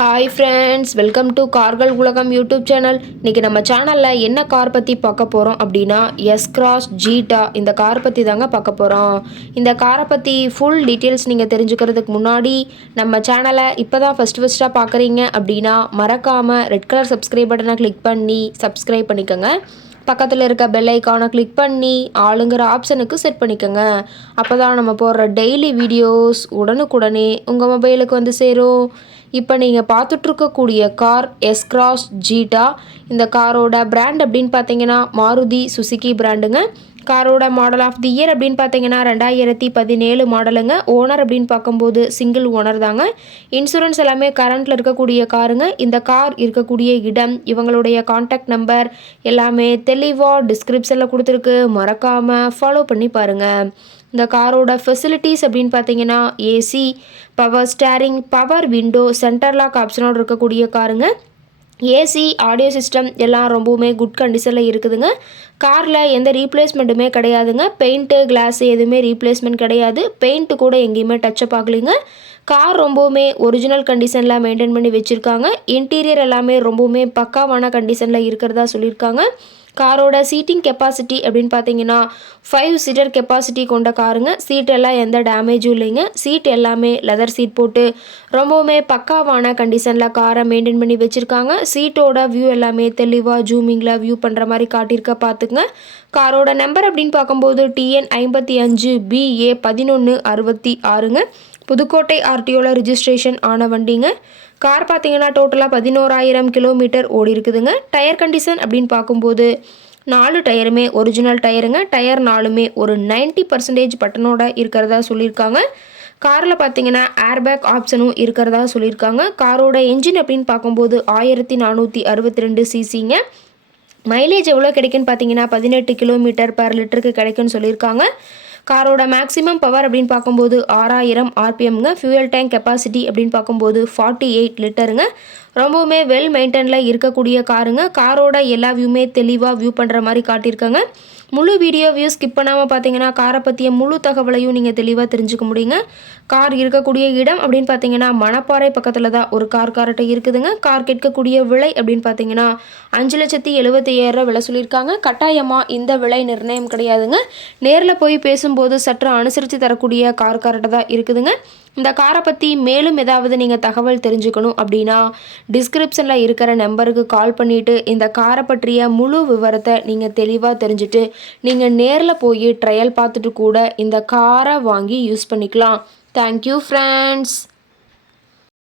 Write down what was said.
Hi friends, welcome to கார்கள் உலகம் YouTube channel. இன்றைக்கி நம்ம சேனலில் என்ன கார் பற்றி பார்க்க போகிறோம் அப்படின்னா எஸ்-கிராஸ் ஜீட்டா இந்த கார் பற்றி தாங்க பார்க்க போகிறோம். இந்த காரை பற்றி ஃபுல் டீட்டெயில்ஸ் நீங்கள் தெரிஞ்சுக்கிறதுக்கு முன்னாடி நம்ம சேனலை இப்போ தான் ஃபஸ்ட்டாக பார்க்குறீங்க அப்படின்னா மறக்காமல் ரெட் கலர் சப்ஸ்கிரைப் பட்டனை கிளிக் பண்ணி சப்ஸ்கிரைப் பண்ணிக்கோங்க. பக்கத்தில் இருக்க பெல் ஐக்கானை கிளிக் பண்ணி ஆளுங்கிற ஆப்ஷனுக்கு செட் பண்ணிக்கோங்க. அப்போ தான் நம்ம போடுற டெய்லி வீடியோஸ் உடனுக்குடனே உங்கள் மொபைலுக்கு வந்து சேரும். இப்போ நீங்கள் பார்த்துட்ருக்கக்கூடிய கார் எஸ்-கிராஸ் ஜீட்டா. இந்த காரோட பிராண்ட் அப்படின்னு பார்த்தீங்கன்னா மாருதி சுசுகி பிராண்டுங்க. காரோட மாடல் ஆஃப் தி இயர் அப்படின்னு பார்த்தீங்கன்னா 2017 மாடலுங்க. ஓனர் அப்படின்னு பார்க்கும்போது சிங்கிள் ஓனர் தாங்க. இன்சூரன்ஸ் எல்லாமே கரண்ட்டில் இருக்கக்கூடிய காருங்க. இந்த கார் இருக்கக்கூடிய இடம், இவங்களுடைய கான்டாக்ட் நம்பர் எல்லாமே தெளிவாக டிஸ்கிரிப்ஷனில் கொடுத்துருக்கு. மறக்காமல் ஃபாலோ பண்ணி பாருங்கள். இந்த காரோட ஃபெசிலிட்டிஸ் அப்படின்னு பார்த்தீங்கன்னா AC, power steering, power window, centre lock ஆப்ஷனோடு இருக்கக்கூடிய காருங்க. ஏசி, ஆடியோ சிஸ்டம் எல்லாம் ரொம்பவுமே குட் கண்டிஷனில் இருக்குதுங்க. காரில் எந்த ரீப்ளேஸ்மெண்ட்டுமே கிடையாதுங்க. பெயிண்ட்டு, கிளாஸு எதுவுமே ரீப்ளேஸ்மெண்ட் கிடையாது. பெயிண்ட்டு கூட எங்கேயுமே டச்சப் ஆகலைங்க. கார் ரொம்பவுமே ஒரிஜினல் கண்டிஷனில் மெயின்டைன் பண்ணி வச்சுருக்காங்க. இன்டீரியர் எல்லாமே ரொம்பவுமே பக்காவான கண்டிஷனில் இருக்கிறதா சொல்லியிருக்காங்க. காரோட சீட்டிங் கெப்பாசிட்டி அப்படின்னு பார்த்தீங்கன்னா 5 சீட்டர் கெப்பாசிட்டி கொண்ட காருங்க. சீட் எல்லாம் எந்த டேமேஜும் இல்லைங்க. சீட் எல்லாமே லெதர் சீட் போட்டு ரொம்பவுமே பக்காவான கண்டிஷனில் காரை மெயின்டைன் பண்ணி வச்சுருக்காங்க. சீட்டோட வியூ எல்லாமே தெளிவாக ஜூமிங்கில் வியூ பண்ணுற மாதிரி காட்டியிருக்க பார்த்துங்க. காரோட நம்பர் அப்படின்னு பார்க்கும்போது TN 55 BA 1166ங்க. புதுக்கோட்டை ஆர்டிஓவில் ரிஜிஸ்ட்ரேஷன் ஆன வண்டிங்க. கார் பார்த்தீங்கன்னா டோட்டலாக 11,000 கிலோமீட்டர் ஓடி இருக்குதுங்க. டயர் கண்டிஷன் அப்படின்னு பார்க்கும்போது 4 டயருமே ஒரிஜினல் டயருங்க. டயர் 4மே ஒரு 90% பட்டனோட இருக்கிறதா சொல்லியிருக்காங்க. காரில் பார்த்தீங்கன்னா ஏர்பேக் ஆப்ஷனும் இருக்கிறதா சொல்லியிருக்காங்க. காரோட என்ஜின் அப்படின்னு பார்க்கும்போது 1462 சிசிங்க. மைலேஜ் எவ்வளோ கிடைக்குன்னு பார்த்தீங்கன்னா 18 கிலோமீட்டர் பர் லிட்டருக்கு கிடைக்குன்னு சொல்லியிருக்காங்க. காரோட மேக்ஸிமம் பவர் அப்படின்னு பார்க்கும்போது 6000 RPMங்க. ஃபியூயல் டேங்க் கெப்பாசிட்டி அப்படின்னு பார்க்கும்போது 48 லிட்டருங்க. ரொம்பவுமே வெல் மெயின்டெனில் இருக்கக்கூடிய காருங்க. காரோட எல்லா வியூமே தெளிவாக வியூ பண்ணுற மாதிரி காட்டியிருக்காங்க. முழு வீடியோ வியூ ஸ்கிப் பண்ணாமல் பார்த்தீங்கன்னா காரை பற்றிய முழு தகவலையும் நீங்கள் தெளிவாக தெரிஞ்சுக்க முடியுங்க. கார் இருக்கக்கூடிய இடம் அப்படின்னு பார்த்தீங்கன்னா மணப்பாறை பக்கத்தில் தான் ஒரு கார்கிட்ட இருக்குதுங்க. கார் கேட்கக்கூடிய விலை அப்படின்னு பார்த்தீங்கன்னா 5,75,000 விலை சொல்லியிருக்காங்க. கட்டாயமாக இந்த விலை நிர்ணயம் கிடையாதுங்க. நேரில் போய் பேசும்போது சற்று அனுசரித்து தரக்கூடிய கார்கிட்ட தான் இருக்குதுங்க. இந்த காரை பற்றி மேலும் ஏதாவது நீங்கள் தகவல் தெரிஞ்சுக்கணும் அப்படின்னா டிஸ்கிரிப்ஷனில் இருக்கிற நம்பருக்கு கால் பண்ணிவிட்டு இந்த காரை பற்றிய முழு விவரத்தை நீங்கள் தெளிவாக தெரிஞ்சுட்டு நீங்கள் நேரில் போய் ட்ரையல் பார்த்துட்டு கூட இந்த காரை வாங்கி யூஸ் பண்ணிக்கலாம். Thank you friends.